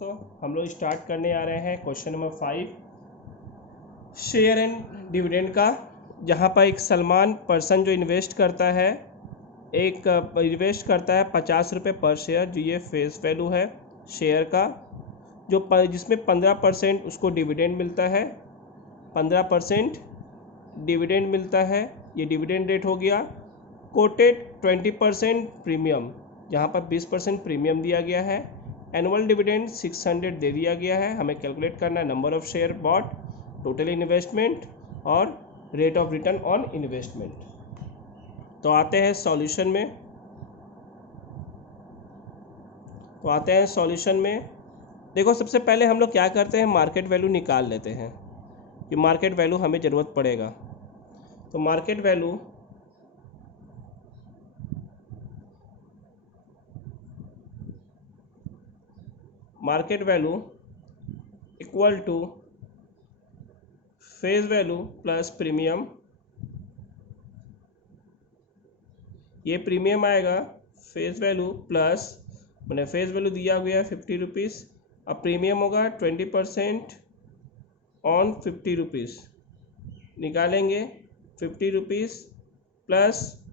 दोस्तों, हम लोग स्टार्ट करने आ रहे हैं question number 5 share and dividend का। जहाँ पर एक सलमान पर्सन जो इन्वेस्ट करता है 50 रुपये पर शेयर, जो ये फेस वैल्यू है शेयर का, जिसमें 15% उसको डिविडेंड मिलता है। 15% डिविडेंड मिलता है, ये डिविडेंड रेट हो गया। कोटेड 20% प्रीमियम, जहाँ पर 20% प्रीमियम दिया गया है। एनुअल डिविडेंड 600 दे दिया गया है। हमें कैलकुलेट करना है number of share bought, total investment और rate of return on investment. तो आते हैं सॉल्यूशन में। देखो, सबसे पहले हम लोग क्या करते हैं, मार्केट वैल्यू निकाल लेते हैं कि मार्केट वैल्यू हमें ज़रूरत पड़ेगा। तो market value equal to face value plus premium. ये प्रीमियम आएगा फेस वैल्यू प्लस, मैंने फेस वैल्यू दिया गया है 50 रुपीज़, अब प्रीमियम होगा 20% ऑन 50 रुपीज़। निकालेंगे 50 रुपीज़ प्लस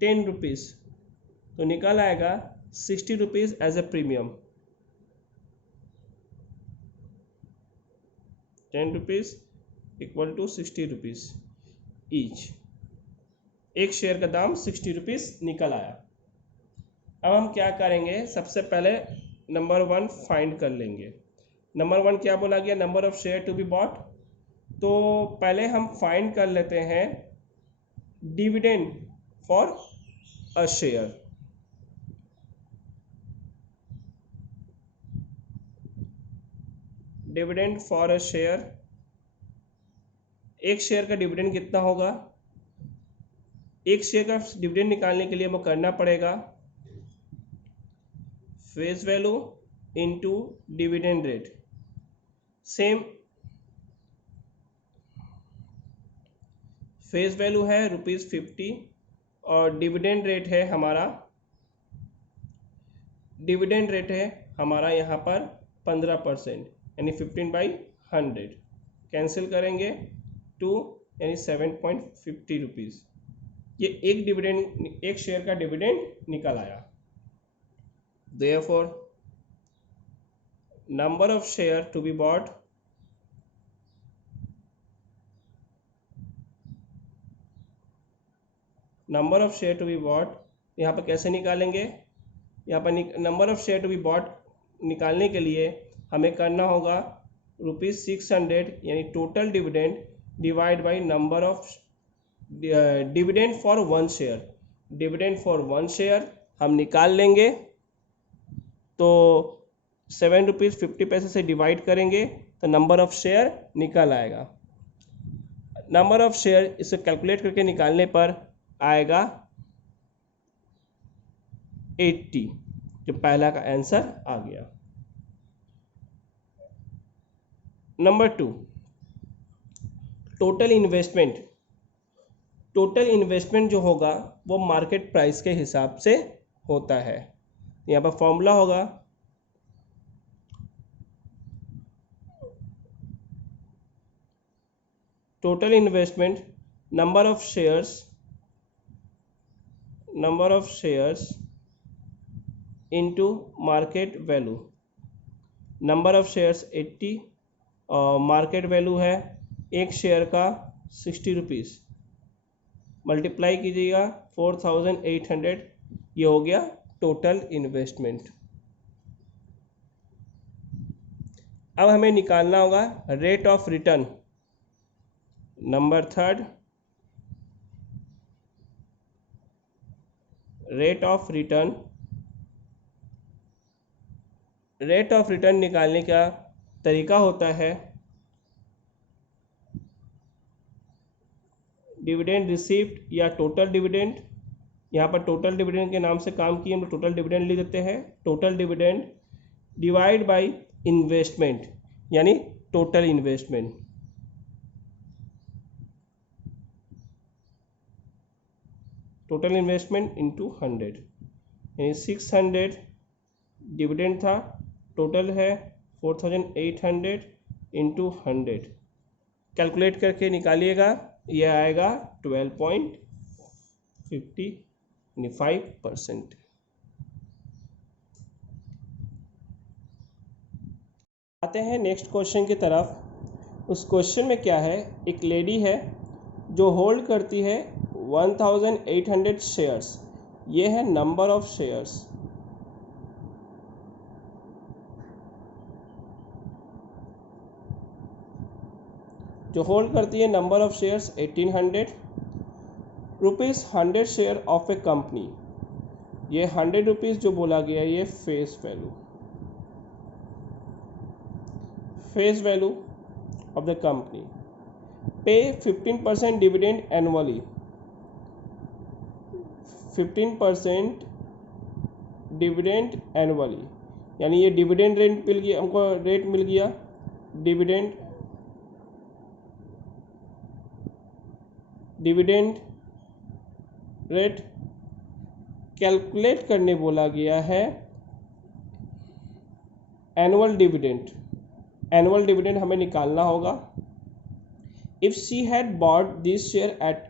10 रुपीज़, तो निकल आएगा 60 rupees as a premium. 10 rupees equal to 60 rupees each. एक शेयर का दाम 60 रुपीज़ निकल आया। अब हम क्या करेंगे, सबसे पहले नंबर 1 फाइंड कर लेंगे। नंबर 1 क्या बोला गया, number of share to be bought. तो पहले हम फाइंड कर लेते हैं dividend for a share. Dividend for a share, एक शेयर का डिविडेंड कितना होगा। एक शेयर का डिविडेंड निकालने के लिए हमें करना पड़ेगा face value into dividend rate. Same face value है ₹50 और डिविडेंड रेट है हमारा यहाँ पर 15%, यानी 15/100। कैंसिल करेंगे 2, यानी 7.50 रुपीज़। ये एक शेयर का डिविडेंड निकल आया। Therefore, number of share to be bought यहाँ पर कैसे निकालेंगे, यहाँ पर number of share to be bought निकालने के लिए हमें करना होगा ₹600, यानी total dividend divide by number of dividend for 1 share. Dividend for 1 share हम निकाल लेंगे, तो 7 रुपीज़ 50 पैसे से डिवाइड करेंगे तो नंबर ऑफ शेयर निकल आएगा। नंबर ऑफ शेयर इसे कैलकुलेट करके निकालने पर आएगा 80, जो पहला का आंसर आ गया। नंबर 2, टोटल इन्वेस्टमेंट जो होगा वो मार्केट प्राइस के हिसाब से होता है। यहाँ पर फॉर्मूला होगा total investment number of shares into market value. Number of shares 80 और मार्केट वैल्यू है एक शेयर का 60 रुपीज़, मल्टीप्लाई कीजिएगा 4800, ये हो गया टोटल इन्वेस्टमेंट। अब हमें निकालना होगा rate of return. Number 3, rate of return निकालने का तरीका होता है डिविडेंड रिसीव्ड या टोटल डिविडेंड। यहाँ पर टोटल डिविडेंड के नाम से काम किए, हम टोटल डिविडेंड लिख देते हैं। Total dividend divide by investment, यानी total investment. Total investment into 100, यानी 600 डिविडेंड था, टोटल है 4800 इंटू 100, कैलकुलेट करके निकालिएगा, ये आएगा 12.55%। आते हैं नेक्स्ट क्वेश्चन की तरफ। उस क्वेश्चन में क्या है, एक लेडी है जो होल्ड करती है 1800 शेयर्स, ये है नंबर ऑफ शेयर्स। जो होल्ड करती है number of shares 1800, rupees 100 share of A company, ये 100 रुपीज़ जो बोला गया ये face value, face value of the company. पे 15% डिविडेंड एनुअली, 15% डिविडेंड एनुअली, यानी ये डिविडेंड रेट मिल गया हमको, रेट मिल गया डिविडेंड रेट। कैलकुलेट करने बोला गया है एनुअल डिविडेंड, एनुअल डिविडेंड हमें निकालना होगा। If she had bought this share eight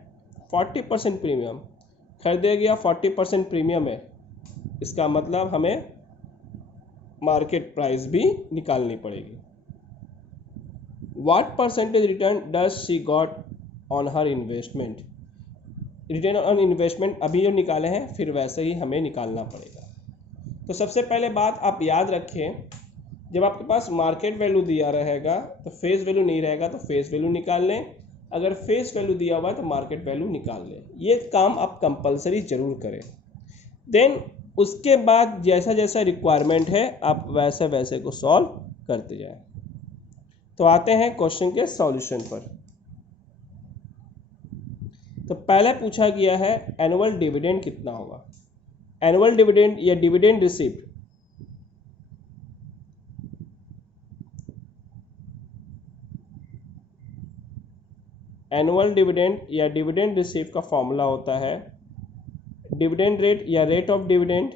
40% premium, खरीदे गया 40% प्रीमियम है, इसका मतलब हमें मार्केट प्राइस भी निकालनी पड़ेगी। What percentage return does she got on her investment, return on investment अभी जो निकाले हैं फिर वैसे ही हमें निकालना पड़ेगा। तो सबसे पहले बात आप याद रखें, जब आपके पास मार्केट वैल्यू दिया रहेगा तो फेस वैल्यू नहीं रहेगा तो फेस वैल्यू निकाल लें, अगर फेस वैल्यू दिया हुआ है तो मार्केट वैल्यू निकाल लें। ये काम आप कंपलसरी जरूर करें। देन उसके बाद जैसा जैसा रिक्वायरमेंट है आप वैसे वैसे को सॉल्व करते जाएं। तो आते हैं क्वेश्चन के सॉल्यूशन पर। तो पहले पूछा गया है एनुअल डिविडेंड कितना होगा। एनुअल डिविडेंड या डिविडेंड रिसीव्ड, एनुअल डिविडेंड या डिविडेंड रिसीव का फॉर्मूला होता है डिविडेंड रेट या rate of dividend,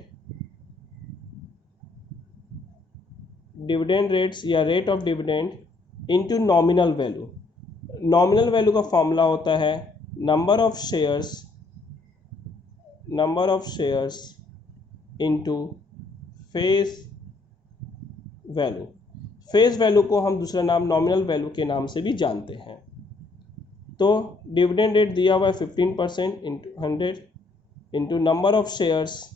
dividend rates या rate of dividend into nominal value. Nominal value का फॉर्मूला होता है number of shares into face value. Face value को हम दूसरा नाम नॉमिनल वैल्यू के नाम से भी जानते हैं। तो डिविडेंड रेट दिया हुआ है 15% into 100 into number of shares,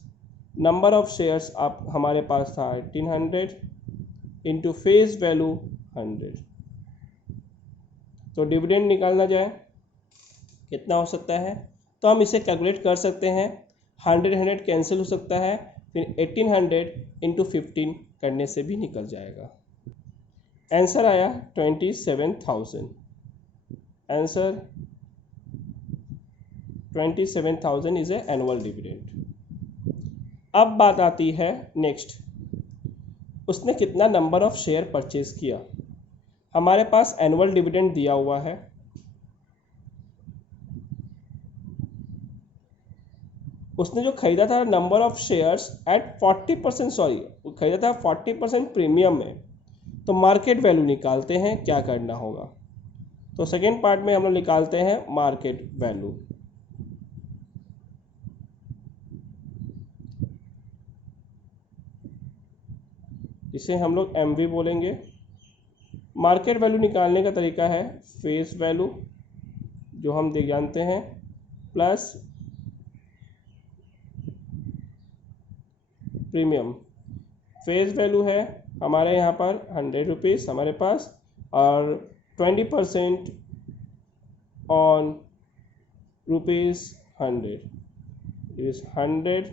number of shares आप हमारे पास था 1800 इंटू फेस वैल्यू 100। तो डिविडेंड निकालना जाए कितना हो सकता है, तो हम इसे कैलकुलेट कर सकते हैं। 100 कैंसिल हो सकता है, फिर 1800 इंटू 15 करने से भी निकल जाएगा। आंसर आया 27,000। Answer 27,000 is a annual dividend. अब बात आती है नेक्स्ट, उसने कितना नंबर ऑफ शेयर परचेज किया। हमारे पास एनुअल डिविडेंड दिया हुआ है, उसने जो खरीदा था number of shares at 40%, sorry खरीदा था 40% प्रीमियम में, तो मार्केट वैल्यू निकालते हैं क्या करना होगा। तो सेकेंड पार्ट में हम लोग निकालते हैं मार्केट वैल्यू। इसे हम लोग MV बोलेंगे। मार्केट वैल्यू निकालने का तरीका है फेस वैल्यू जो हम देख जानते हैं प्लस प्रीमियम। फेस वैल्यू है हमारे यहाँ पर 100 रुपीज़ हमारे पास, और 20% ऑन ₹100 इज 100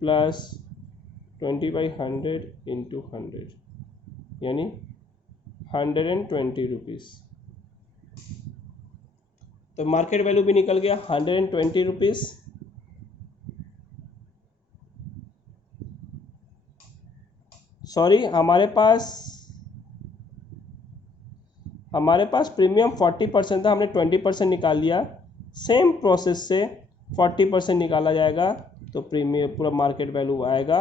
प्लस 20/100 इंटू 100 यानी 120 रुपीज़। तो मार्केट वैल्यू भी निकल गया 120 रुपीज़। सॉरी हमारे पास प्रीमियम 40% था, हमने 20% निकाल लिया। सेम प्रोसेस से 40% निकाला जाएगा तो प्रीमियम पूरा मार्केट वैल्यू आएगा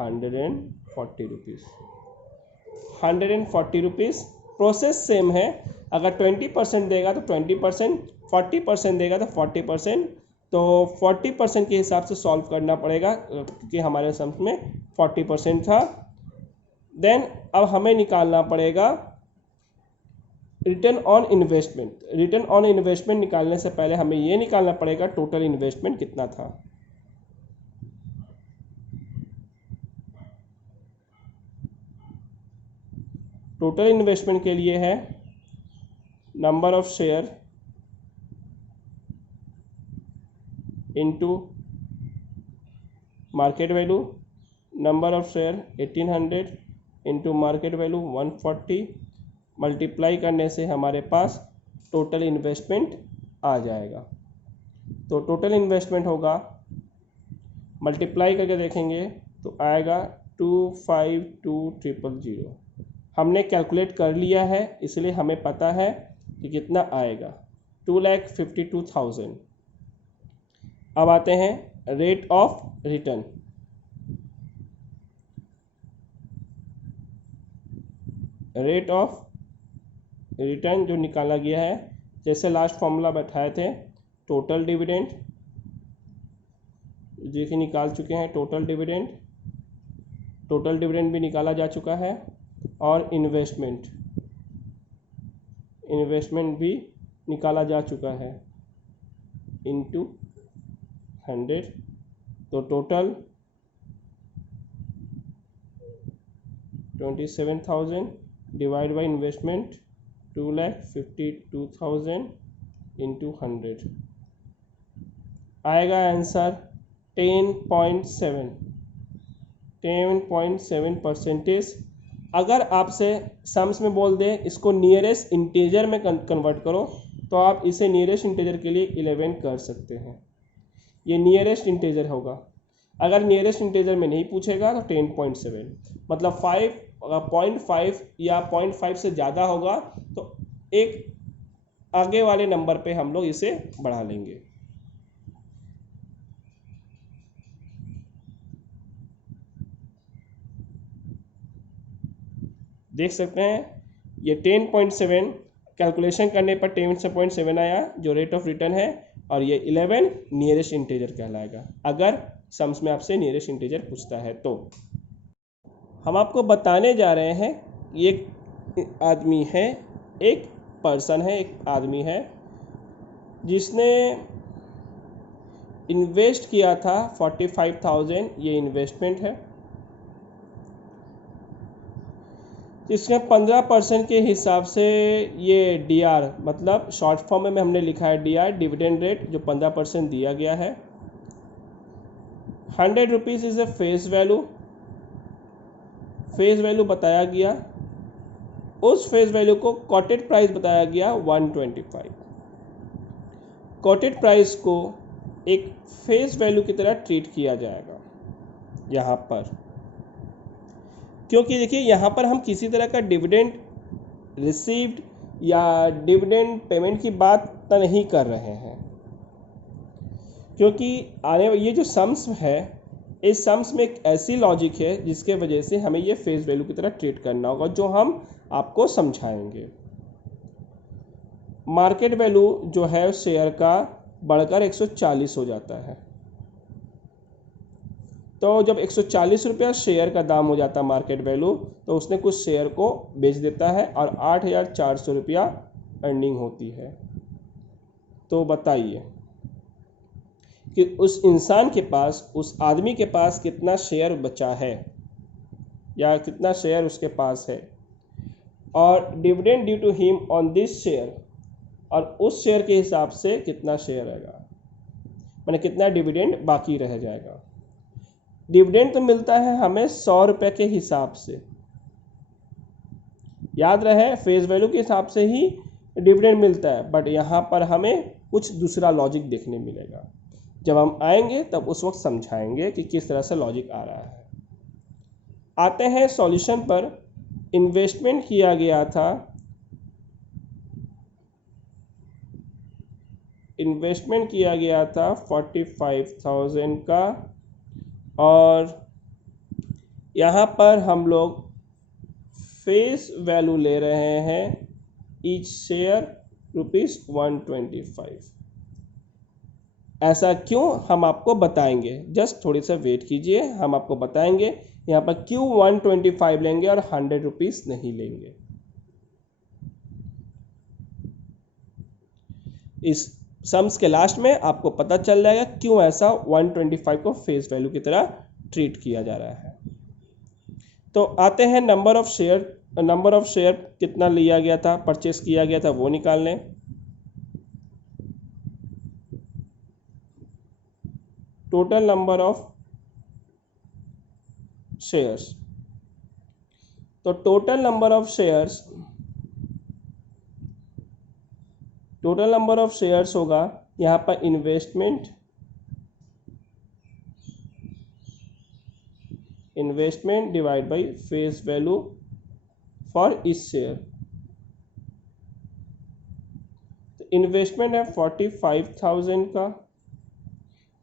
140 रुपीज़। 140 रुपीज़। प्रोसेस सेम है, अगर 20% देगा तो 20%, 40% देगा तो 40%। तो 40% के हिसाब से सॉल्व करना पड़ेगा क्योंकि हमारे सम में 40% था। देन अब हमें निकालना पड़ेगा return on investment. Return on investment निकालने से पहले हमें ये निकालना पड़ेगा टोटल इन्वेस्टमेंट कितना था। टोटल इन्वेस्टमेंट के लिए है number of share into market value. Number of share 1800 into market value 140, multiply करने से हमारे पास टोटल इन्वेस्टमेंट आ जाएगा। तो टोटल इन्वेस्टमेंट होगा, मल्टीप्लाई करके देखेंगे तो आएगा 252,000। हमने कैलकुलेट कर लिया है इसलिए हमें पता है कि कितना आएगा, 2,52,000। अब आते हैं rate of return. Rate of return जो निकाला गया है, जैसे लास्ट फॉर्मूला बैठाए थे, टोटल डिविडेंड देखिए निकाल चुके हैं। टोटल डिविडेंड भी निकाला जा चुका है और इन्वेस्टमेंट भी निकाला जा चुका है इनटू 100। तो total 27,000 divide by investment 2,52,000 into 100 आएगा आंसर 10.7%। अगर आपसे सम्स में बोल दे इसको नियरेस्ट इंटीजर में कन्वर्ट करो तो आप इसे नियरेस्ट इंटीजर के लिए 11 कर सकते हैं। ये नियरेस्ट इंटीजर होगा। अगर नियरेस्ट इंटीजर में नहीं पूछेगा तो 10.7, मतलब 0.5 या 0.5 से ज़्यादा होगा तो एक आगे वाले नंबर पे हम लोग इसे बढ़ा लेंगे। देख सकते हैं ये 10.7 कैलकुलेशन करने पर 10.7 आया जो रेट ऑफ रिटर्न है, और ये 11 नियरेस्ट इंटीजर कहलाएगा अगर सम्स में आपसे नियरेस्ट इंटीजर पूछता है। तो हम आपको बताने जा रहे हैं एक आदमी है, एक पर्सन है, एक आदमी है जिसने इन्वेस्ट किया था 45,000। ये इन्वेस्टमेंट है। इसमें 15% के हिसाब से ये DR, मतलब शॉर्ट फॉर्म में हमने लिखा है DR, डिविडेंड रेट, जो 15% दिया गया है। 100 rupees is a face value बताया गया। उस फेस वैल्यू को कोटेड प्राइस बताया गया 125। कोटेड प्राइस को एक फेस वैल्यू की तरह ट्रीट किया जाएगा यहाँ पर, क्योंकि देखिए यहाँ पर हम किसी तरह का डिविडेंड रिसीव्ड या डिविडेंड पेमेंट की बात तो नहीं कर रहे हैं, क्योंकि ये जो सम्स है, इस सम्स में एक ऐसी लॉजिक है जिसके वजह से हमें ये फेस वैल्यू की तरह ट्रीट करना होगा, जो हम आपको समझाएंगे। मार्केट वैल्यू जो है शेयर का बढ़कर 140 हो जाता है। तो जब 140 रुपया शेयर का दाम हो जाता है मार्केट वैल्यू, तो उसने कुछ शेयर को बेच देता है और 8,400 रुपया अर्निंग होती है। तो बताइए कि उस इंसान के पास, उस आदमी के पास कितना शेयर बचा है या कितना शेयर उसके पास है, और dividend due to him on this share, और उस शेयर के हिसाब से कितना शेयर रहेगा, माने कितना डिविडेंड बाकी रह जाएगा। डिविडेंड तो मिलता है हमें 100 रुपये के हिसाब से, याद रहे फेस वैल्यू के हिसाब से ही डिविडेंड मिलता है, बट यहाँ पर हमें कुछ दूसरा लॉजिक देखने मिलेगा। जब हम आएंगे तब उस वक्त समझाएंगे कि किस तरह से लॉजिक आ रहा है। आते हैं सॉल्यूशन पर। इन्वेस्टमेंट किया गया था, इन्वेस्टमेंट किया गया था 45,000 का, और यहाँ पर हम लोग फेस वैल्यू ले रहे हैं ईच शेयर ₹125। ऐसा क्यों, हम आपको बताएंगे, जस्ट थोड़ी सा वेट कीजिए, हम आपको बताएंगे यहाँ पर क्यों 125 लेंगे और 100 रुपीज़ नहीं लेंगे। इस सम्स के लास्ट में आपको पता चल जाएगा क्यों ऐसा 125 को फेस वैल्यू की तरह ट्रीट किया जा रहा है। तो आते हैं नंबर ऑफ शेयर कितना लिया गया था, परचेस किया गया था, वो निकाल लें। टोटल नंबर ऑफ शेयर्स, तो टोटल नंबर ऑफ शेयर्स होगा यहाँ पर investment divide by face value for इस शेयर। तो इन्वेस्टमेंट है 45,000 का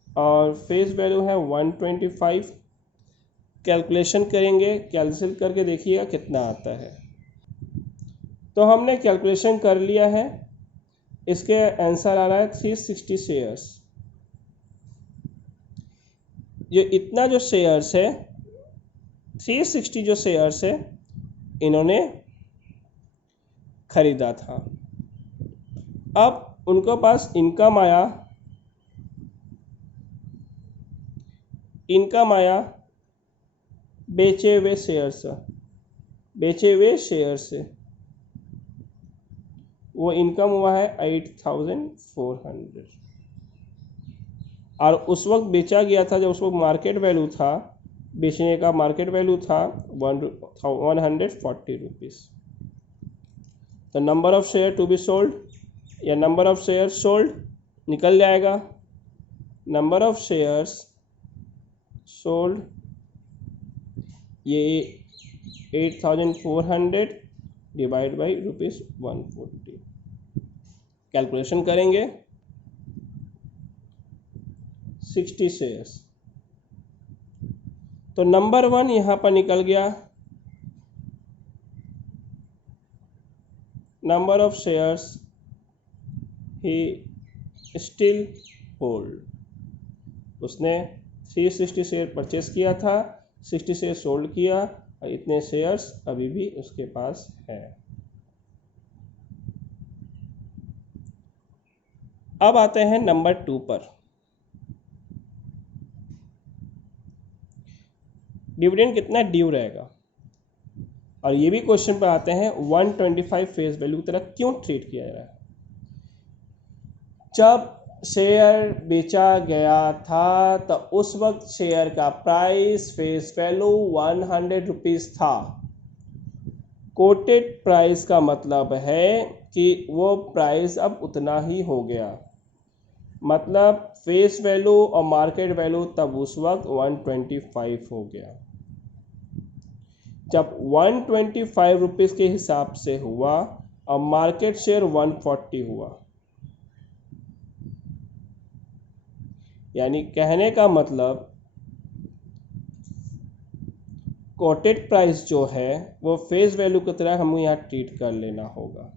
और फेस वैल्यू है 125। कैलकुलेशन करेंगे, कैंसिल करके देखिएगा कितना आता है। तो हमने कैलकुलेशन कर लिया है, इसके आंसर आ रहा है 360 शेयर्स। ये इतना जो शेयर्स है 360 जो शेयर्स है इन्होंने खरीदा था। अब उनके पास इनकम आया बेचे हुए शेयर से, वो इनकम हुआ है 8,400 और उस वक्त बेचा गया था, जब उस वक्त मार्केट वैल्यू था, बेचने का मार्केट वैल्यू था 140 रुपीज़। तो number of share to be sold या नंबर ऑफ शेयर सोल्ड निकल जाएगा। नंबर ऑफ शेयर्स सोल्ड ये 8,400 डिवाइड बाई ₹140। कैलकुलेशन करेंगे 60 शेयर्स, तो नंबर 1 यहाँ पर निकल गया। Number of shares he still hold, उसने 360 शेयर परचेस किया था, 60 शेयर सोल्ड किया और इतने शेयर्स अभी भी उसके पास है। अब आते हैं नंबर 2 पर। डिविडेंड कितना ड्यू रहेगा, और ये भी क्वेश्चन पर आते हैं 125 फेस वैल्यू की तरह क्यों ट्रीट किया जा रहा है। जब शेयर बेचा गया था तो उस वक्त शेयर का प्राइस फेस वैल्यू 100 रुपीज़ था। कोटेड प्राइस का मतलब है कि वो प्राइस अब उतना ही हो गया, मतलब फेस वैल्यू और मार्केट वैल्यू तब उस वक्त 125 हो गया। जब 125 रुपीज़ के हिसाब से हुआ और मार्केट शेयर 140 हुआ, यानी कहने का मतलब कोटेड प्राइस जो है वो फेस वैल्यू की तरह हमें यहाँ ट्रीट कर लेना होगा।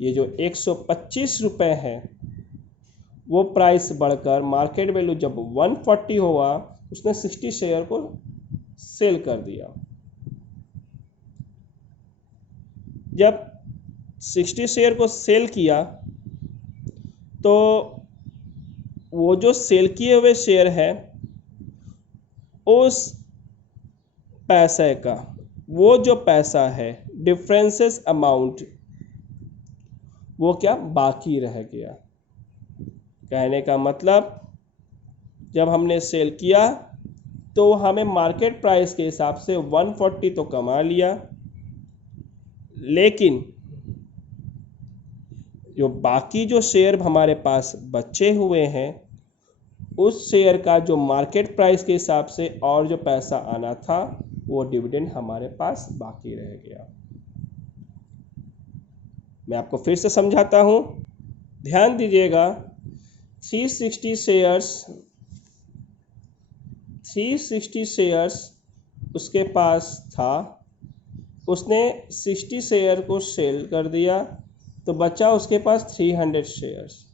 ये जो 125 रुपये है वो प्राइस बढ़कर मार्केट वैल्यू जब 140 हुआ, उसने 60 शेयर को सेल कर दिया। जब 60 शेयर को सेल किया तो वो जो सेल किए हुए शेयर है उस पैसे का, वो जो पैसा है डिफरेंसेस अमाउंट, वो क्या बाकी रह गया। कहने का मतलब जब हमने सेल किया तो हमें मार्केट प्राइस के हिसाब से 140 तो कमा लिया, लेकिन जो बाकी जो शेयर हमारे पास बचे हुए हैं उस शेयर का जो मार्केट प्राइस के हिसाब से और जो पैसा आना था वो डिविडेंड हमारे पास बाकी रह गया। मैं आपको फिर से समझाता हूँ, ध्यान दीजिएगा। 360 शेयर्स उसके पास था, उसने 60 शेयर को सेल कर दिया, तो बचा उसके पास 300 शेयर्स।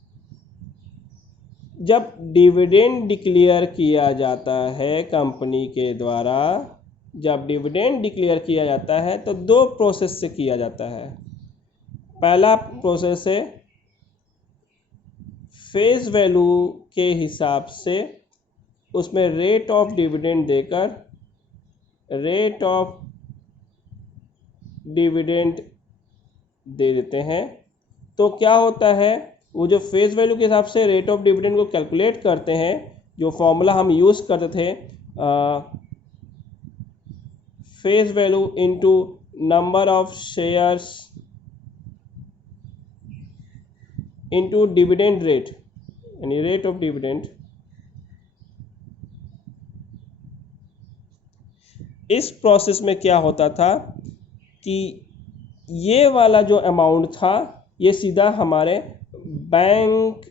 जब डिविडेंड डिक्लेयर किया जाता है कंपनी के द्वारा, जब डिविडेंड डिक्लेयर किया जाता है तो दो प्रोसेस से किया जाता है। पहला प्रोसेस है फेस वैल्यू के हिसाब से, उसमें रेट ऑफ डिविडेंड देकर, रेट ऑफ डिविडेंड दे देते हैं। तो क्या होता है, वो जो फेस वैल्यू के हिसाब से रेट ऑफ डिविडेंड को कैलकुलेट करते हैं, जो फॉर्मूला हम यूज़ करते थे, face value into number of shares into dividend rate, यानी रेट ऑफ डिविडेंड। इस प्रोसेस में क्या होता था कि ये वाला जो अमाउंट था ये सीधा हमारे बैंक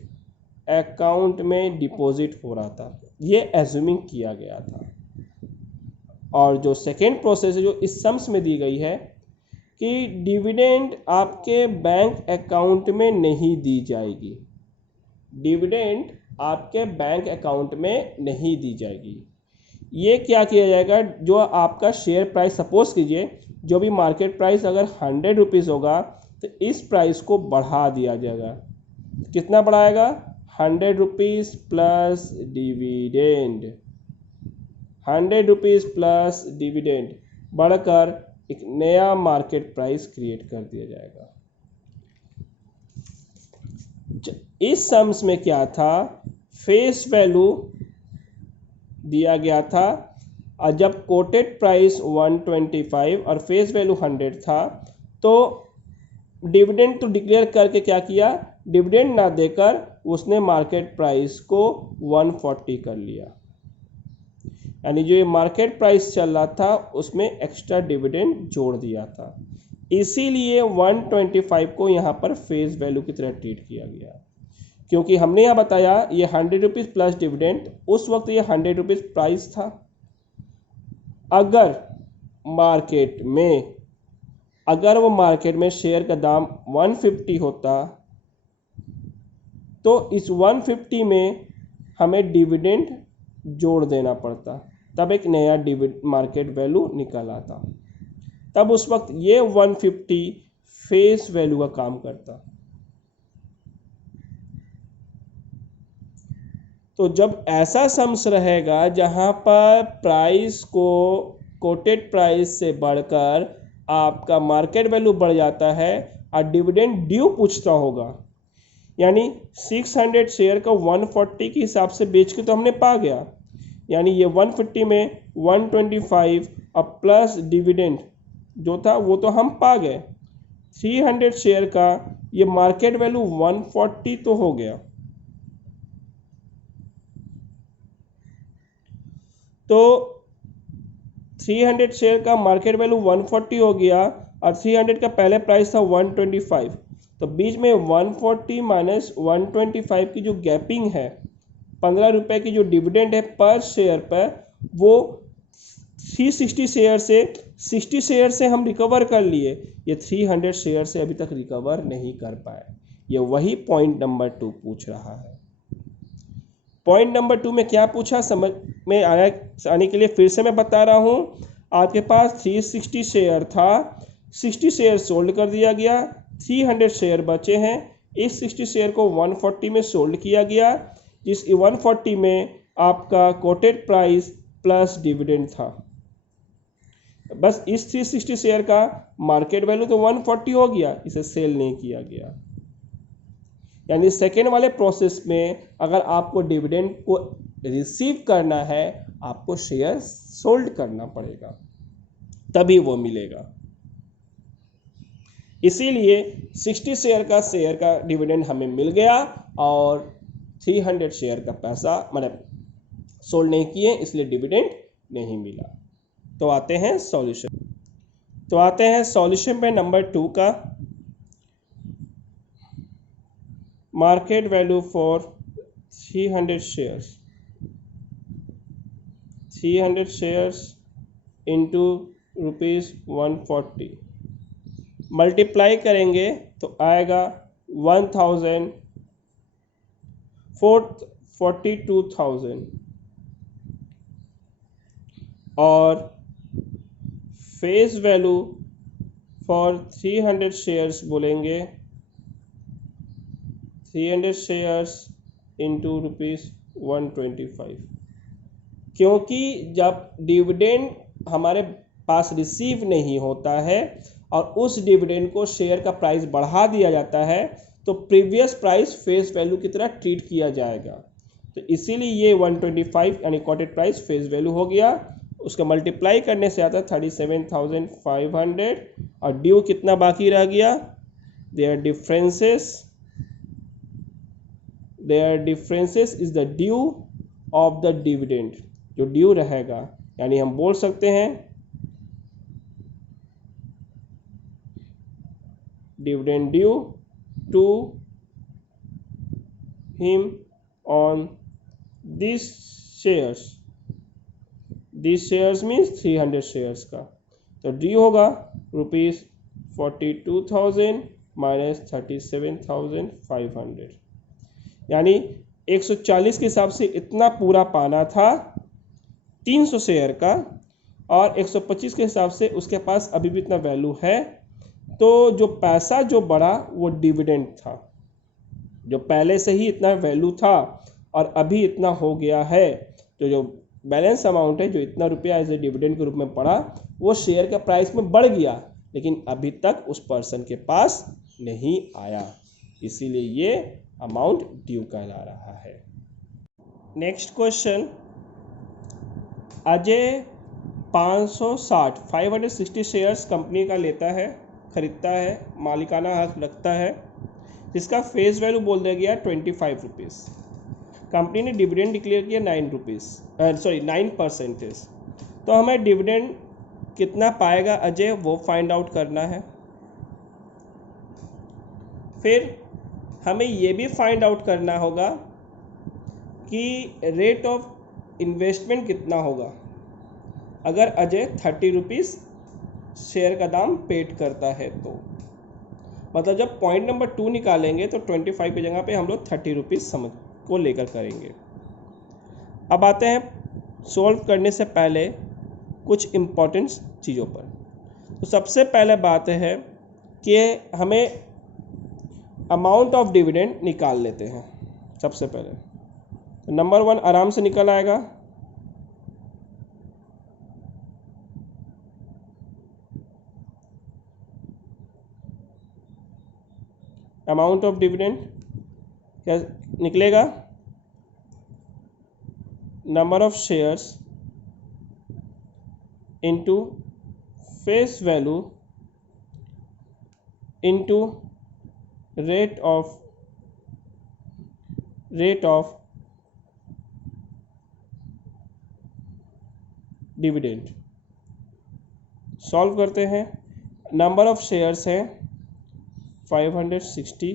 अकाउंट में डिपॉजिट हो रहा था, ये एज्यूमिंग किया गया था। और जो सेकेंड प्रोसेस है जो इस सम्स में दी गई है कि डिविडेंड आपके बैंक अकाउंट में नहीं दी जाएगी, डिविडेंड आपके बैंक अकाउंट में नहीं दी जाएगी। ये क्या किया जाएगा, जो आपका शेयर प्राइस, सपोज कीजिए जो भी मार्केट प्राइस अगर 100 रुपीज़ होगा तो इस प्राइस को बढ़ा दिया जाएगा। कितना बढ़ाएगा, 100 rupees plus dividend, 100 rupees plus dividend बढ़कर एक नया मार्केट प्राइस क्रिएट कर दिया जाएगा। इस सम्स में क्या था, फेस वैल्यू दिया गया था, और जब कोटेड प्राइस 125 और फेस वैल्यू 100 था, तो डिविडेंड तो डिक्लेयर करके क्या किया, डिविडेंड ना देकर उसने मार्केट प्राइस को 140 कर लिया, यानी जो ये मार्केट प्राइस चल रहा था उसमें एक्स्ट्रा डिविडेंड जोड़ दिया था। इसीलिए 125 को यहाँ पर फेस वैल्यू की तरह ट्रीट किया गया, क्योंकि हमने यहाँ बताया ये 100 रुपीज़ प्लस डिविडेंड, उस वक्त ये 100 रुपीज़ प्राइस था। अगर वो मार्केट में शेयर का दाम 150 होता तो इस 150 में हमें डिविडेंड जोड़ देना पड़ता, तब एक नया मार्केट वैल्यू निकल आता, तब उस वक्त ये 150 फेस वैल्यू का काम करता। तो जब ऐसा सम्स रहेगा जहाँ पर प्राइस को कोटेड प्राइस से बढ़कर आपका मार्केट वैल्यू बढ़ जाता है और डिविडेंड ड्यू पूछता होगा, यानी 600 शेयर का 140 के हिसाब से बेच के तो हमने पा गया, यानी ये 150 में 125 और प्लस डिविडेंड जो था वो तो हम पा गए। 300 शेयर का ये मार्केट वैल्यू 140 तो हो गया। तो 300 शेयर का मार्केट वैल्यू 140 हो गया और 300 का पहले प्राइस था 125, तो बीच में 140 माइनस 125 की जो गैपिंग है, 15 रुपये की जो डिविडेंड है पर शेयर पर, वो 360 शेयर से 60 शेयर से हम रिकवर कर लिए, ये 300 शेयर से अभी तक रिकवर नहीं कर पाए। ये वही पॉइंट नंबर 2 पूछ रहा है। पॉइंट नंबर 2 में क्या पूछा समझ में आने के लिए फिर से मैं बता रहा हूँ। आपके पास 360 शेयर था, 60 शेयर सोल्ड कर दिया गया, 300 शेयर बचे हैं, इस 60 शेयर को 140 में सोल्ड किया गया, जिस 140 में आपका कोटेड प्राइस प्लस डिविडेंड था। बस इस 360 शेयर का मार्केट वैल्यू तो 140 हो गया, इसे सेल नहीं किया गया। यानी सेकेंड वाले प्रोसेस में अगर आपको डिविडेंड को रिसीव करना है, आपको शेयर सोल्ड करना पड़ेगा, तभी वो मिलेगा। इसीलिए 60 शेयर का डिविडेंड हमें मिल गया और 300 शेयर का पैसा मतलब सोल्ड नहीं किए, इसलिए डिविडेंड नहीं मिला। तो आते हैं सॉल्यूशन पे नंबर 2 का। Market value for 300 shares into ₹140 multiply करेंगे तो आएगा 42,000 और फेस वैल्यू फॉर 300 शेयर्स बोलेंगे 300 शेयर्स इंटू ₹125, क्योंकि जब डिविडेंड हमारे पास रिसीव नहीं होता है और उस डिविडेंड को शेयर का प्राइस बढ़ा दिया जाता है तो प्रीवियस प्राइस फेस वैल्यू की तरह ट्रीट किया जाएगा। तो इसीलिए ये 125 यानी कोटेड प्राइस फेस वैल्यू हो गया। उसका मल्टीप्लाई करने से आता है 37,500 और ड्यू कितना बाकी रह गया, there differences is the due of the dividend, जो ड्यू रहेगा, यानी हम बोल सकते हैं dividend due to him on this shares means 300 shares का। तो ड्यू होगा ₹42,000 माइनस 37,500, यानी 140 के हिसाब से इतना पूरा पाना था 300 शेयर का और 125 के हिसाब से उसके पास अभी भी इतना वैल्यू है। तो जो पैसा जो बढ़ा वो डिविडेंड था, जो पहले से ही इतना वैल्यू था और अभी इतना हो गया है, तो जो बैलेंस अमाउंट है जो इतना रुपया एज ए डिविडेंड के रूप में पड़ा वो शेयर का प्राइस में बढ़ गया, लेकिन अभी तक उस पर्सन के पास नहीं आया, इसीलिए ये अमाउंट ड्यू कहला रहा है। Next question, Ajay 560 shares company का लेता है, खरीदता है, मालिकाना हक रखता है, जिसका फेस वैल्यू बोल दिया गया 25 रुपीज़। कंपनी ने डिविडेंड डिक्लेयर किया 9%। तो हमें डिविडेंड कितना पाएगा अजय वो फाइंड आउट करना है। फिर हमें ये भी फाइंड आउट करना होगा कि रेट ऑफ इन्वेस्टमेंट कितना होगा अगर अजय 30 रुपीज़ शेयर का दाम पेड करता है। तो मतलब जब पॉइंट नंबर 2 निकालेंगे तो 25 की जगह पे हम लोग 30 रुपीज़ समझ को लेकर करेंगे। अब आते हैं सॉल्व करने से पहले कुछ इम्पोर्टेंट चीज़ों पर। तो सबसे पहले बात है कि हमें अमाउंट ऑफ डिविडेंड निकाल लेते हैं। सबसे पहले तो नंबर 1 आराम से निकल आएगा, अमाउंट ऑफ डिविडेंड क्या निकलेगा, number of shares into face value into rate of dividend. Solve करते हैं। नंबर ऑफ शेयर्स है 560,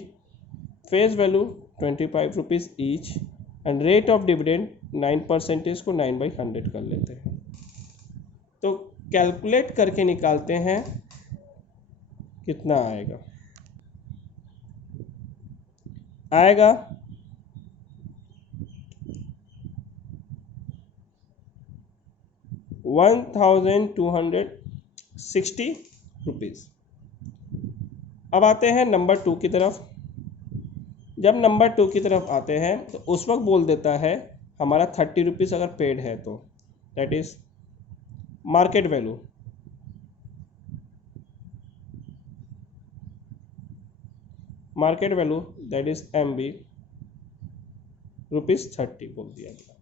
face value 25 rupees each and rate of dividend 9% को 9/100 कर लेते हैं। तो कैलकुलेट करके निकालते हैं कितना आएगा। 1260 रुपीज़। अब आते हैं नंबर 2 की तरफ। जब नंबर 2 की तरफ आते हैं तो उस वक्त बोल देता है हमारा 30 रुपीज़ अगर पेड है तो that is market value, that is MB ₹30 बोल दिया गया।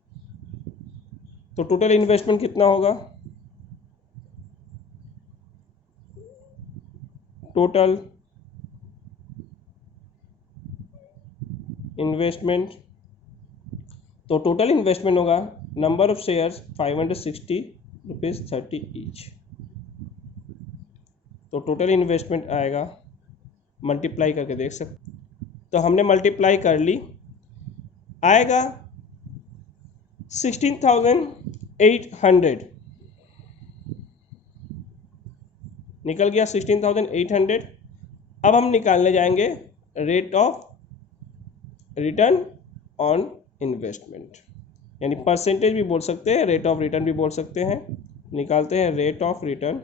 तो टोटल इन्वेस्टमेंट कितना होगा, टोटल इन्वेस्टमेंट होगा नंबर ऑफ शेयर्स 560 ₹30 ईच। तो टोटल इन्वेस्टमेंट आएगा, मल्टीप्लाई करके देख सकते। तो हमने मल्टीप्लाई कर ली, आएगा 16,800 निकल गया 16,800। अब हम निकालने जाएंगे rate of return on investment, यानी परसेंटेज भी बोल सकते हैं, रेट ऑफ रिटर्न भी बोल सकते हैं। निकालते हैं rate of return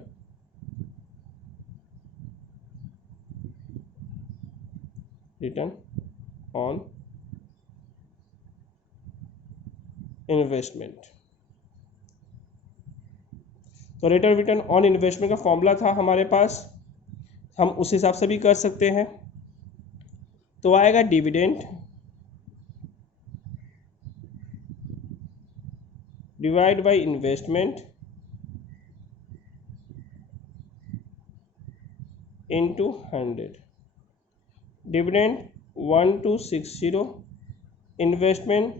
on investment. तो rate of return on investment का फॉर्मूला था हमारे पास, हम उस हिसाब से भी कर सकते हैं। तो आएगा dividend divide by investment into 100। Dividend 1260, investment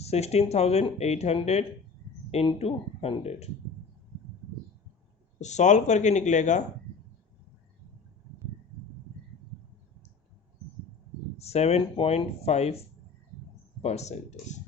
16,800 into 100। Solve करके निकलेगा 7.5%।